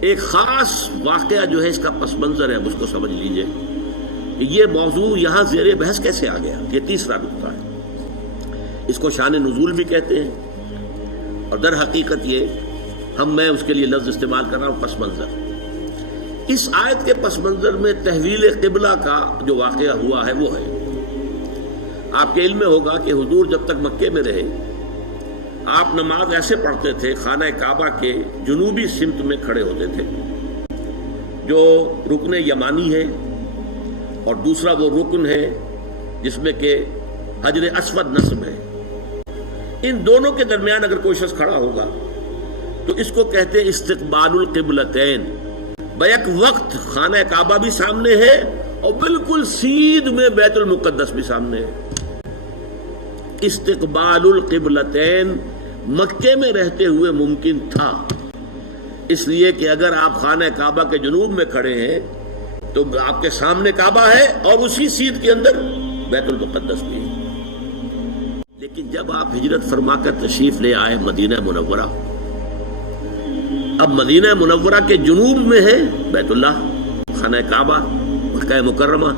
ایک خاص واقعہ جو ہے اس کا پس منظر ہے، اس کو سمجھ لیجئے کہ یہ موضوع یہاں زیر بحث کیسے آ گیا۔ یہ تیسرا نقطہ ہے، اس کو شان نزول بھی کہتے ہیں، اور در حقیقت یہ میں اس کے لیے لفظ استعمال کر رہا ہوں پس منظر۔ اس آیت کے پس منظر میں تحویل قبلہ کا جو واقعہ ہوا ہے وہ ہے، آپ کے علم میں ہوگا کہ حضور جب تک مکے میں رہے آپ نماز ایسے پڑھتے تھے، خانہ کعبہ کے جنوبی سمت میں کھڑے ہوتے تھے، جو رکن یمانی ہے، اور دوسرا وہ رکن ہے جس میں کہ حجر اسود نصب ہے۔ ان دونوں کے درمیان اگر کوئی شخص کھڑا ہوگا تو اس کو کہتے ہیں استقبال القبلتین، بیک وقت خانہ کعبہ بھی سامنے ہے اور بالکل سیدھ میں بیت المقدس بھی سامنے ہے۔ استقبال القبلتین مکے میں رہتے ہوئے ممکن تھا، اس لیے کہ اگر آپ خانہ کعبہ کے جنوب میں کھڑے ہیں تو آپ کے سامنے کعبہ ہے اور اسی سیدھ کے اندر بیت المقدس بھی ہے۔ لیکن جب آپ ہجرت فرما کر تشریف لے آئے مدینہ منورہ، اب مدینہ منورہ کے جنوب میں ہے بیت اللہ، خانہ کعبہ، مکہ مکرمہ،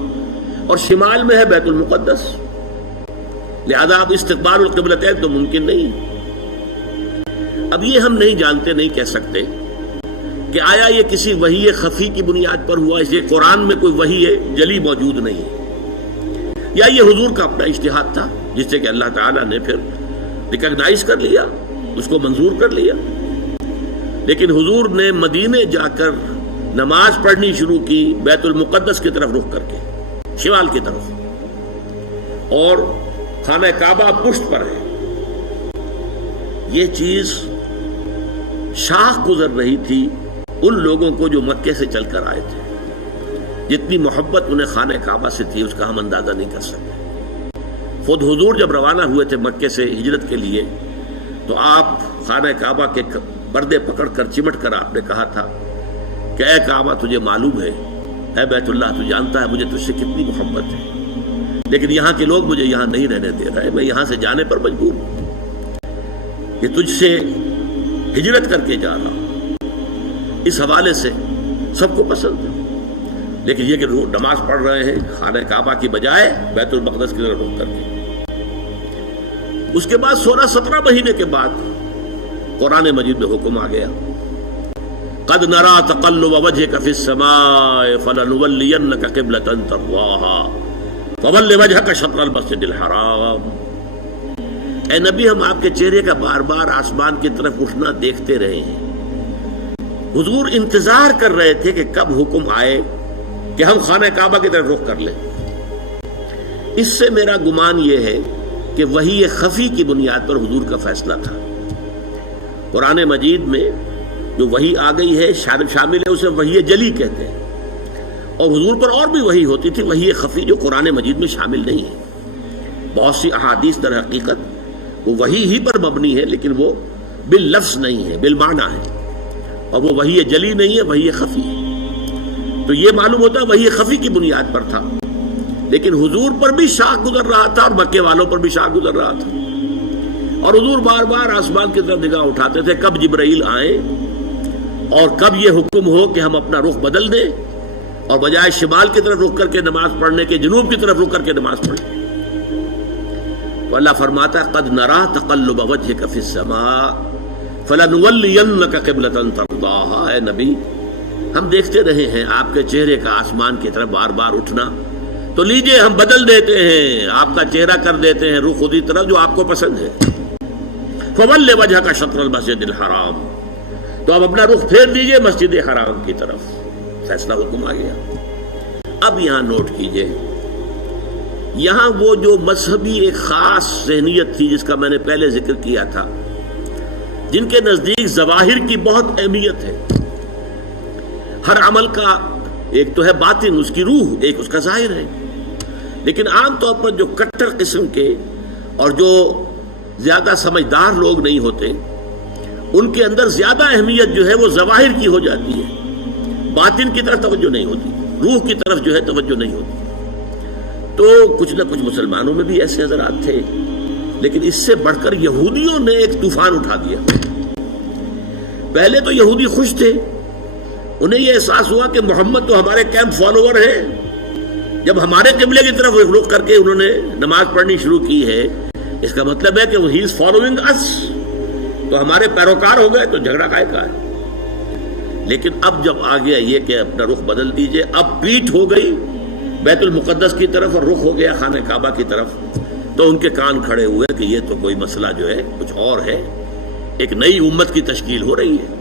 اور شمال میں ہے بیت المقدس، لہذا اب استقبال القبلتین تو ممکن نہیں۔ اب یہ ہم نہیں جانتے، نہیں کہہ سکتے کہ آیا یہ کسی وحی خفی کی بنیاد پر ہوا، اس لیے قرآن میں کوئی وحی جلی موجود نہیں ہے، یا یہ حضور کا اپنا اجتہاد تھا جس سے کہ اللہ تعالیٰ نے پھر ریکگنائز کر لیا، اس کو منظور کر لیا۔ لیکن حضور نے مدینے جا کر نماز پڑھنی شروع کی بیت المقدس کی طرف رخ کر کے، شمال کی طرف، اور خانہ کعبہ پشت پر ہے۔ یہ چیز شاخ گزر رہی تھی ان لوگوں کو جو مکے سے چل کر آئے تھے، جتنی محبت انہیں خانہ کعبہ سے تھی اس کا ہم اندازہ نہیں کر سکتے۔ خود حضور جب روانہ ہوئے تھے مکے سے ہجرت کے لیے تو آپ خانہ کعبہ کے پردے پکڑ کر چمٹ کر آپ نے کہا تھا کہ اے کعبہ تجھے معلوم ہے، اے بیت اللہ تو جانتا ہے مجھے تجھ سے کتنی محبت ہے، لیکن یہاں کے لوگ مجھے یہاں نہیں رہنے دے رہے، میں یہاں سے جانے پر مجبور ہوں، یہ تجھ سے ہجرت کر کے جا رہا ہوں۔ اس حوالے سے سب کو پسند ہے، لیکن یہ کہ نماز پڑھ رہے ہیں خانہ کعبہ کی بجائے بیت المقدس کی طرف رخ کر کے۔ اس کے بعد 16-17 مہینے کے بعد قرآن مجید میں حکم آ گیا، قد نرى تقلب وجهك في السماء فلنولينك قبلة ترضاها فول وجهك شطر المسجد الحرام۔ اے نبی، ہم آپ کے چہرے کا بار بار آسمان کی طرف اٹھنا دیکھتے رہے ہیں۔ حضور انتظار کر رہے تھے کہ کب حکم آئے کہ ہم خانہ کعبہ کی طرف رخ کر لیں۔ اس سے میرا گمان یہ ہے کہ وحی خفی کی بنیاد پر حضور کا فیصلہ تھا۔ قرآن مجید میں جو وحی آ گئی ہے شامل ہے، اسے وحی جلی کہتے ہیں، اور حضور پر اور بھی وحی ہوتی تھی، وحی خفی جو قرآن مجید میں شامل نہیں ہے۔ بہت سی احادیث در حقیقت وہ وحی ہی پر مبنی ہے، لیکن وہ باللفظ نہیں ہے، بالمعنی ہے، اور وہ وحی جلی نہیں ہے، وحی خفی ہے۔ تو یہ معلوم ہوتا ہے وحی خفی کی بنیاد پر تھا، لیکن حضور پر بھی شاخ گزر رہا تھا اور مکے والوں پر بھی شاخ گزر رہا تھا، اور حضور بار بار آسمان کی طرف نگاہ اٹھاتے تھے کب جبرائیل آئیں اور کب یہ حکم ہو کہ ہم اپنا رخ بدل دیں اور بجائے شمال کی طرف رخ کر کے نماز پڑھنے کے جنوب کی طرف رخ کر کے نماز پڑھیں۔ تو اللہ فرماتا ہے قد نرى تقلب وجهك في السماء فلنولينك قبلة ترضاها۔ اے نبی، ہم دیکھتے رہے ہیں آپ کے چہرے کا آسمان کی طرف بار بار اٹھنا، تو لیجئے ہم بدل دیتے ہیں، آپ کا چہرہ کر دیتے ہیں رخ اسی طرف جو آپ کو پسند ہے۔ فول وجهك شطر المسجد الحرام، تو اب اپنا رخ پھیر دیجئے مسجد حرام کی طرف۔ فیصلہ حکم آ گیا۔ اب یہاں نوٹ کیجئے، یہاں وہ جو مذہبی ایک خاص ذہنیت تھی جس کا میں نے پہلے ذکر کیا تھا، جن کے نزدیک ظواہر کی بہت اہمیت ہے، ہر عمل کا ایک تو ہے باطن، اس کی روح، ایک اس کا ظاہر ہے، لیکن عام طور پر جو کٹر قسم کے اور جو زیادہ سمجھدار لوگ نہیں ہوتے، ان کے اندر زیادہ اہمیت جو ہے وہ ظواہر کی ہو جاتی ہے، باطن کی طرف توجہ نہیں ہوتی، روح کی طرف جو ہے توجہ نہیں ہوتی۔ تو کچھ نہ کچھ مسلمانوں میں بھی ایسے حضرات تھے، لیکن اس سے بڑھ کر یہودیوں نے ایک طوفان اٹھا دیا۔ پہلے تو یہودی خوش تھے انہیں یہ احساس ہوا کہ محمد تو ہمارے کیمپ فالوور ہیں. جب ہمارے قبلے کی طرف رخ کر کے انہوں نے نماز پڑھنی شروع کی ہے، اس کا مطلب ہے کہ ہی از فالوئنگ اس، تو ہمارے پیروکار ہو گئے، تو جھگڑا کا ہے. لیکن اب جب آ گیا یہ کہ اپنا رخ بدل دیجئے، اب پیٹھ ہو گئی بیت المقدس کی طرف اور رخ ہو گیا خانہ کعبہ کی طرف، تو ان کے کان کھڑے ہوئے کہ یہ تو کوئی مسئلہ جو ہے کچھ اور ہے. ایک نئی امت کی تشکیل ہو رہی ہے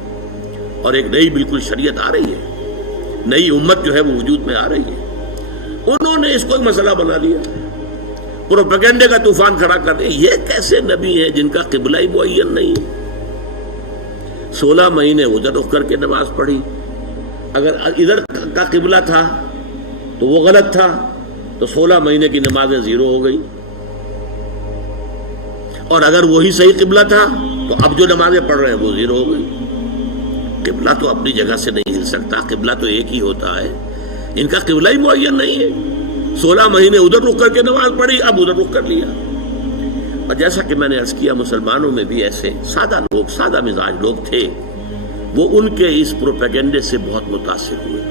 اور ایک نئی بالکل شریعت آ رہی ہے، نئی امت جو ہے وہ وجود میں آ رہی ہے. انہوں نے اس کو ایک مسئلہ بنا لیا، پروپیگنڈے کا طوفان کھڑا کر دیا. یہ کیسے نبی ہیں جن کا قبلہ ہی معین نہیں ہے؟ 16 مہینے ادھر رخ کر کے نماز پڑھی. اگر ادھر کا قبلہ تھا تو وہ غلط تھا، تو 16 مہینے کی نمازیں زیرو ہو گئی. اور اگر وہی صحیح قبلہ تھا تو اب جو نمازیں پڑھ رہے ہیں وہ زیرو ہو گئی. قبلہ تو اپنی جگہ سے نہیں ہل سکتا، قبلہ تو ایک ہی ہوتا ہے. ان کا قبلہ ہی معین نہیں ہے. 16 مہینے ادھر رخ کر کے نماز پڑھی، اب ادھر رخ کر لیا. اور جیسا کہ میں نے عرض کیا، مسلمانوں میں بھی ایسے سادہ لوگ، سادہ مزاج لوگ تھے، وہ ان کے اس پروپیگنڈے سے بہت متاثر ہوئے.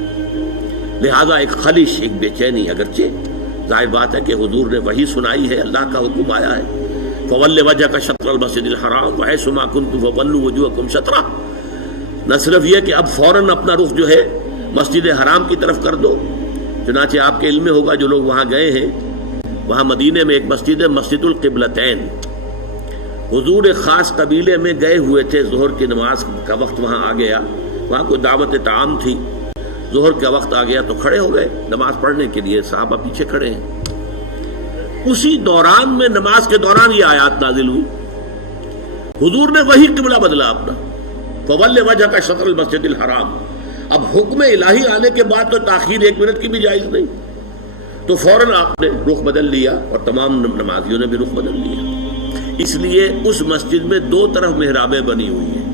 لہذا ایک خلش، ایک بے چینی، اگرچہ ظاہر بات ہے کہ حضور نے وحی سنائی ہے، اللہ کا حکم آیا ہے فَوَلِّ وَجْهَكَ شَطْرَ الْمَسْجِدِ الْحَرَامِ وَحَيْثُ مَا كُنتُمْ فَوَلُّوا وُجُوهَكُمْ شَطْرَهُ. نہ صرف یہ کہ اب فوراً اپنا رخ جو ہے مسجد حرام کی طرف کر دو. چنانچہ آپ کے علم میں ہوگا جو لوگ وہاں گئے ہیں، وہاں مدینے میں ایک مسجد ہے، مسجد القبلتین. حضور ایک خاص قبیلے میں گئے ہوئے تھے، ظہر کی نماز کا وقت وہاں آ گیا، وہاں کوئی دعوت طعام تھی، ظہر کا وقت آ گیا تو کھڑے ہو گئے نماز پڑھنے کے لیے. صحابہ پیچھے کھڑے ہیں. اسی دوران میں، نماز کے دوران یہ آیات نازل ہوئی. حضور نے وہی قبلہ بدلا اپنا، فَوَلِّ وَجْهَكَ شَطْرَ الْمَسْجِدِ الْحَرَامِ. اب حکم الہی آنے کے بعد تو تاخیر 1 منٹ کی بھی جائز نہیں، تو فوراً آپ نے رخ بدل لیا اور تمام نمازیوں نے بھی رخ بدل لیا. اس لیے اس مسجد میں 2 طرف محرابیں بنی ہوئی ہیں.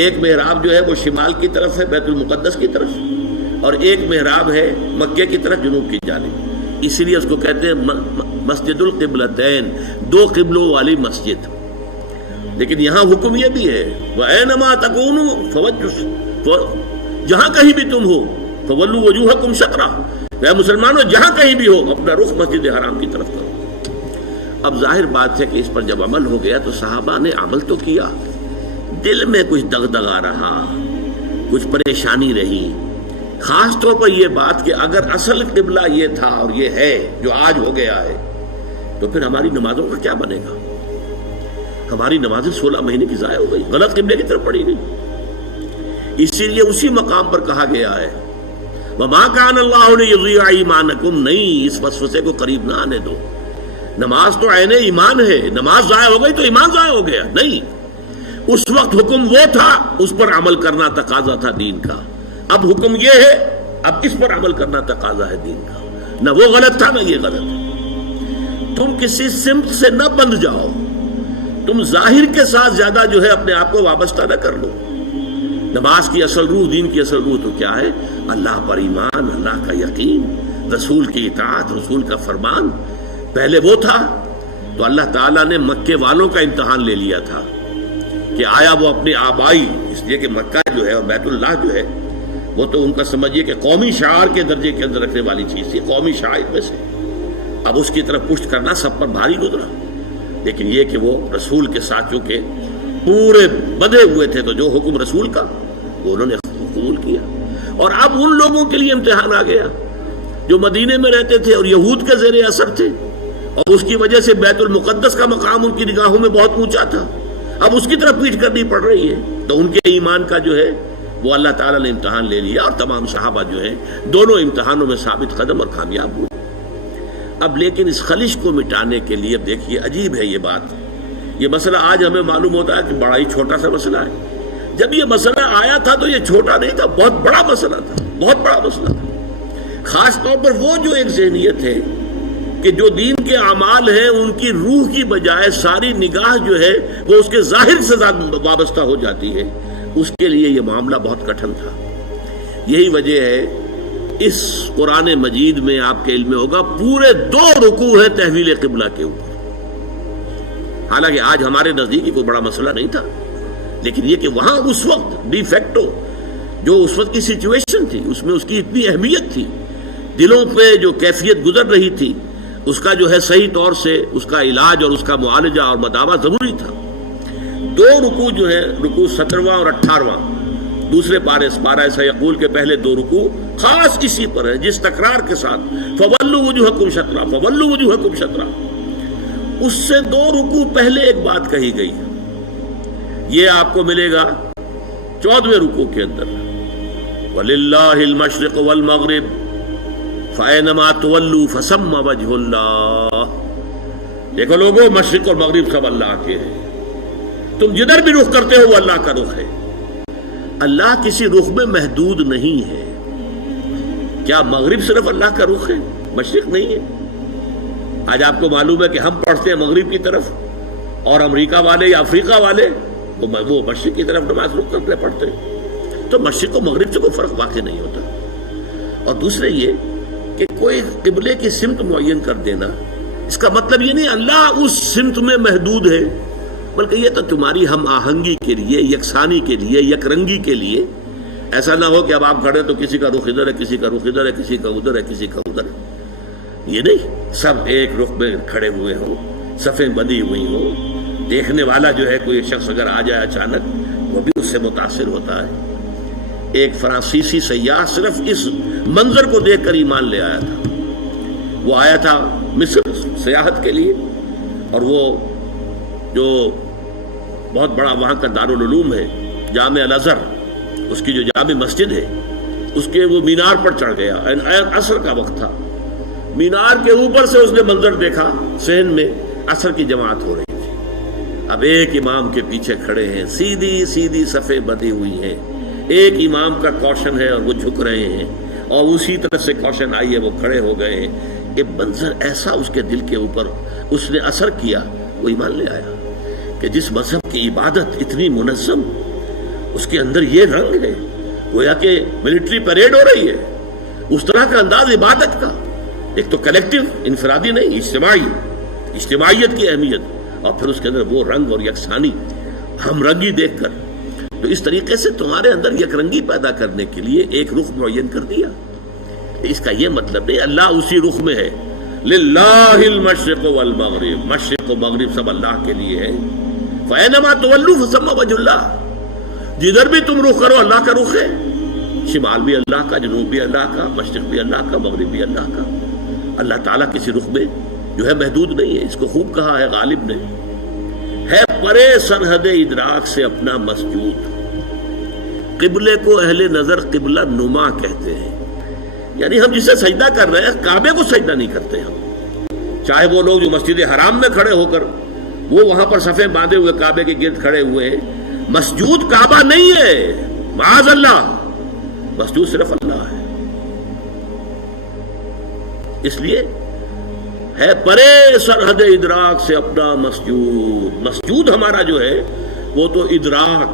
ایک محراب جو ہے وہ شمال کی طرف ہے، بیت المقدس کی طرف، اور ایک محراب ہے مکے کی طرف، جنوب کی جانب. اسی لیے اس کو کہتے ہیں مسجد القبلتین، 2 قبلوں والی مسجد. لیکن یہاں حکم یہ بھی ہے وَأَيْنَمَا تَكُونُوا فَوَجُّوا، جہاں کہیں بھی تم ہو فَوَلُّوا وُجُوهَكُمْ شَطْرَهُ، اے مسلمانوں جہاں کہیں بھی ہو اپنا رخ مسجد حرام کی طرف کرو. اب ظاہر بات ہے کہ اس پر جب عمل ہو گیا تو صحابہ نے عمل تو کیا، دل میں کچھ دغدغا رہا، کچھ پریشانی رہی. خاص طور پر یہ بات کہ اگر اصل قبلہ یہ تھا اور یہ ہے جو آج ہو گیا ہے، تو پھر ہماری نمازوں کا کیا بنے گا؟ ہماری نمازیں 16 مہینے کی ضائع ہو گئی، غلط قبلے کی طرف پڑھی گئی. اسی لیے اسی مقام پر کہا گیا ہے وَمَا كَانَ اللَّهُ لِيُضِيعَ إِيمَانَكُمْ، نہیں اس وسوسے کو قریب نہ آنے دو. نماز تو عین ایمان ہے، نماز ضائع ہو گئی تو ایمان ضائع ہو گیا نہیں. اس وقت حکم وہ تھا، اس پر عمل کرنا تقاضا تھا دین کا. اب حکم یہ ہے، اب اس پر عمل کرنا تقاضا ہے دین کا. نہ وہ غلط تھا نہ یہ غلط ہے. تم کسی سمت سے نہ بندھ جاؤ، تم ظاہر کے ساتھ زیادہ جو ہے اپنے آپ کو وابستہ نہ کر لو. نماز کی اصل روح، دین کی اصل روح تو کیا ہے؟ اللہ پر ایمان، اللہ کا یقین، رسول کی اطاعت، رسول کا فرمان. پہلے وہ تھا تو اللہ تعالیٰ نے مکے والوں کا امتحان لے لیا تھا کہ آیا وہ اپنے آبائی، اس لیے کہ مکہ جو ہے اور بیت اللہ جو ہے وہ تو ان کا سمجھیے کہ قومی شعار کے درجے کے اندر رکھنے والی چیز تھی، قومی شعائر میں سے. اب اس کی طرف پشت کرنا سب پر بھاری گزرا. لیکن یہ کہ وہ رسول کے ساتھیوں کے پورے بدھے ہوئے تھے، تو جو حکم رسول کا وہ انہوں نے قبول کیا. اور اب ان لوگوں کے لیے امتحان آ گیا جو مدینے میں رہتے تھے اور یہود کے زیر اثر تھے، اور اس کی وجہ سے بیت المقدس کا مقام ان کی نگاہوں میں بہت اونچا تھا. اب اس کی طرف پیٹھ کرنی پڑ رہی ہے، تو ان کے ایمان کا جو ہے وہ اللہ تعالیٰ نے امتحان لے لیا. اور تمام صحابہ جو ہیں دونوں امتحانوں میں ثابت قدم اور کامیاب ہوئے. اب لیکن اس خلش کو مٹانے کے لیے دیکھیے عجیب ہے یہ بات. یہ مسئلہ آج ہمیں معلوم ہوتا ہے کہ بڑا ہی چھوٹا سا مسئلہ ہے. جب یہ مسئلہ آیا تھا تو یہ چھوٹا نہیں تھا، بہت بڑا مسئلہ تھا، بہت بڑا مسئلہ تھا. خاص طور پر وہ جو ایک ذہنیت ہے کہ جو دین کے اعمال ہیں ان کی روح کی بجائے ساری نگاہ جو ہے وہ اس کے ظاہر سے وابستہ ہو جاتی ہے، اس کے لیے یہ معاملہ بہت کٹھن تھا. یہی وجہ ہے اس قرآن مجید میں آپ کے علم میں ہوگا پورے 2 رکوع ہے تحویل قبلہ کے اوپر. حالانکہ آج ہمارے نزدیک کوئی بڑا مسئلہ نہیں تھا، لیکن یہ کہ وہاں اس وقت ڈی فیکٹو جو اس وقت کی سچویشن تھی اس میں اس کی اتنی اہمیت تھی، دلوں پہ جو کیفیت گزر رہی تھی اس کا جو ہے صحیح طور سے اس کا علاج اور اس کا معالجہ اور مداوع ضروری تھا۔ 2 رکوع جو ہے، رکوع 17واں اور 18واں، دوسرے پارہ سیقول کے پہلے 2 رکوع خاص اسی پر ہے، جس تکرار کے ساتھ فولوا وجوہکم شطرہ، فولوا وجوہکم شطرہ، اس سے 2 رکوع پہلے ایک بات کہی گئی، یہ آپ کو ملے گا 14ویں رکوع کے اندر، وَلِلَّهِ الْمَشْرِقُ وَالْمَغْرِبُ فَأَيْنَمَا تُوَلُّوا فَثَمَّ وَجْهُ اللَّهِ۔ دیکھو لوگوں، مشرق اور مغرب سب اللہ کے ہیں، تم جدھر بھی رخ کرتے ہو وہ اللہ کا رخ ہے۔ اللہ کسی رخ میں محدود نہیں ہے۔ کیا مغرب صرف اللہ کا رخ ہے، مشرق نہیں ہے؟ آج آپ کو معلوم ہے کہ ہم پڑھتے ہیں مغرب کی طرف، اور امریکہ والے یا افریقہ والے وہ مشرق کی طرف نماز رخ کرتے پڑھتے ہیں۔ تو مشرق و مغرب سے کوئی فرق واقع نہیں ہوتا۔ اور دوسرے یہ کہ کوئی قبلے کی سمت معین کر دینا، اس کا مطلب یہ نہیں اللہ اس سمت میں محدود ہے، بلکہ یہ تو تمہاری ہم آہنگی کے لیے، یکسانی کے لیے، یک رنگی کے لیے۔ ایسا نہ ہو کہ اب آپ کھڑے تو کسی کا رخ ادھر ہے، کسی کا رخ ادھر ہے، کسی کا ادھر ہے، کسی کا ادھر ہے، یہ نہیں، سب ایک رخ میں کھڑے ہوئے ہوں، صفیں بندھی ہوئی ہوں، دیکھنے والا جو ہے کوئی شخص اگر آ جائے اچانک وہ بھی اس سے متاثر ہوتا ہے۔ ایک فرانسیسی سیاح صرف اس منظر کو دیکھ کر ایمان لے آیا تھا۔ وہ آیا تھا مصر سیاحت کے لیے، اور وہ جو بہت بڑا وہاں کا دارالعلوم ہے جامع الازہر، اس کی جو جامع مسجد ہے، اس کے وہ مینار پر چڑھ گیا، عصر کا وقت تھا، مینار کے اوپر سے اس نے منظر دیکھا، صحن میں عصر کی جماعت ہو رہی تھی۔ اب ایک امام کے پیچھے کھڑے ہیں، سیدھی سیدھی صفیں بندھی ہوئی ہیں، ایک امام کا کوشن ہے اور وہ جھک رہے ہیں، اور اسی طرح سے کوشن آئی ہے وہ کھڑے ہو گئے ہیں۔ یہ منظر ایسا اس کے دل کے اوپر اس نے اثر کیا، وہ ایمان لے آیا کہ جس مذہب کی عبادت اتنی منظم، اس کے اندر یہ رنگ ہے، گویا کہ ملٹری پریڈ ہو رہی ہے، اس طرح کا انداز عبادت کا، ایک تو کلیکٹیو، انفرادی نہیں، اجتماعیت کی اہمیت، اور پھر اس کے اندر وہ رنگ اور یکسانی، ہم رنگی دیکھ کر۔ تو اس طریقے سے تمہارے اندر یک رنگی پیدا کرنے کے لیے ایک رخ معین کر دیا۔ اس کا یہ مطلب نہیں اللہ اسی رخ میں ہے، للہ المشرق والمغرب، مشرق و مغرب سب اللہ کے لیے ہے۔ فَأَيْنَمَا تُوَلُّوا فَثَمَّ وَجْهُ اللَّهِ، جدھر بھی تم رخ کرو اللہ کا رخ ہے، شمال بھی اللہ کا، جنوب بھی اللہ کا، مشرق بھی اللہ کا، مغرب بھی اللہ کا۔ اللہ تعالیٰ کسی رخ میں جو ہے محدود نہیں ہے۔ اس کو خوب کہا ہے غالب نے، ہے پرے سرحد ادراک سے اپنا مسجود۔ قبلے کو اہل نظر قبلہ نما کہتے ہیں، یعنی ہم جسے سجدہ کر رہے ہیں کعبے کو سجدہ نہیں کرتے ہم، چاہے وہ لوگ جو مسجد حرام میں کھڑے ہو کر وہ وہاں پر صفیں باندھے ہوئے کعبے کے گرد کھڑے ہوئے ہیں، مسجود کعبہ نہیں ہے، معاذ اللہ، مسجود صرف اللہ ہے۔ اس لیے ہے پرے سرحد ادراک سے اپنا مسجود۔ مسجود ہمارا جو ہے وہ تو ادراک،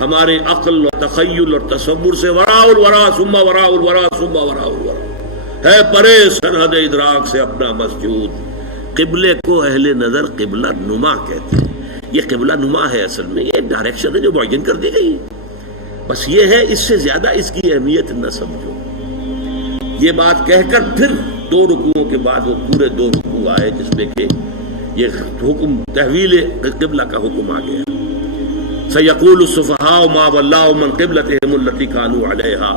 ہمارے عقل اور تخیل اور تصور سے وراء الورا ثم وراء الورا ثم وراء الورا، ہے پرے سرحد ادراک سے اپنا مسجود۔ قبلے کو اہل نظر قبلہ نما کہتے ہیں۔ یہ قبلہ نما ہے، اصل میں یہ ایک ڈائریکشن ہے جو معین کر دی گئی، بس یہ ہے، اس سے زیادہ اس کی اہمیت نہ سمجھو۔ یہ بات کہہ کر پھر 2 رکوعوں کے بعد وہ پورے 2 رکوع آئے جس میں کہ یہ حکم تحویل قبلہ کا حکم آ گیا۔ سَيَقُولُ السُّفَهَاءُ مَا وَلَّاهُمْ مَنْ قِبْلَتِهِمُ الَّتِي كَانُوا عَلَيْهَا،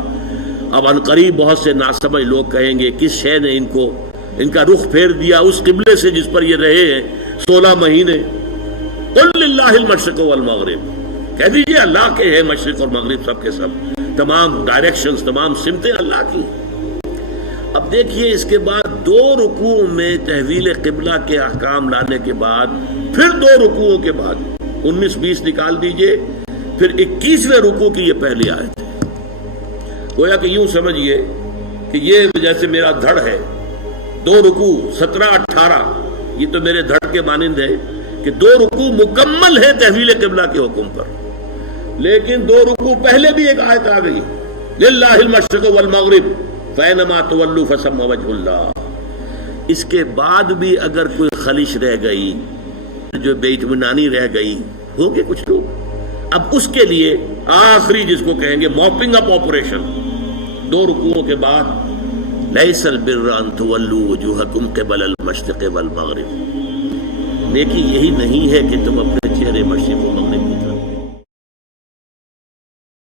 اب عنقریب بہت سے ناسمجھ لوگ کہیں گے کس شے نے ان کا رخ پھیر دیا اس قبلے سے جس پر یہ رہے ہیں 16 مہینے۔ قُلْ لِلَّهِ الْمَشْرِقُ وَالْمَغْرِبُ، کہہ دیجئے اللہ کے ہیں مشرق اور مغرب سب کے سب، تمام ڈائریکشنز، تمام سمتیں اللہ کی۔ اب دیکھیے اس کے بعد 2 رکوع میں تحویل قبلہ کے احکام لانے کے بعد پھر 2 رکوعوں کے بعد 19-20 نکال دیجئے، پھر 21ویں رکوع کی یہ پہلی آیت ہے۔ گویا کہ یوں سمجھیے کہ یہ جیسے میرا دھڑ ہے، 2 رکوع 17-18 یہ تو میرے دھڑ کے مانند ہے کہ 2 رکوع مکمل ہے تحویل قبلہ کے حکم پر، لیکن 2 رکوع پہلے بھی ایک آیت آ گئی، للہ المشرق والمغرب فَأَيْنَمَا تُوَلُّوا فَثَمَّ وَجْهُ اللَّهِ۔ اس کے بعد بھی اگر کوئی خلش رہ گئی، جو بے اطمینانی رہ گئی، ہوں گے کچھ لوگ، اب اس کے لیے آخری جس کو کہیں گے موپنگ اپ آپریشن، 2 رکوعوں کے بعد لیس البر ان تولوا وجوہکم قبل المشرق والمغرب، نیکی یہی نہیں ہے کہ تم اپنے چہرے مشرق و مغرب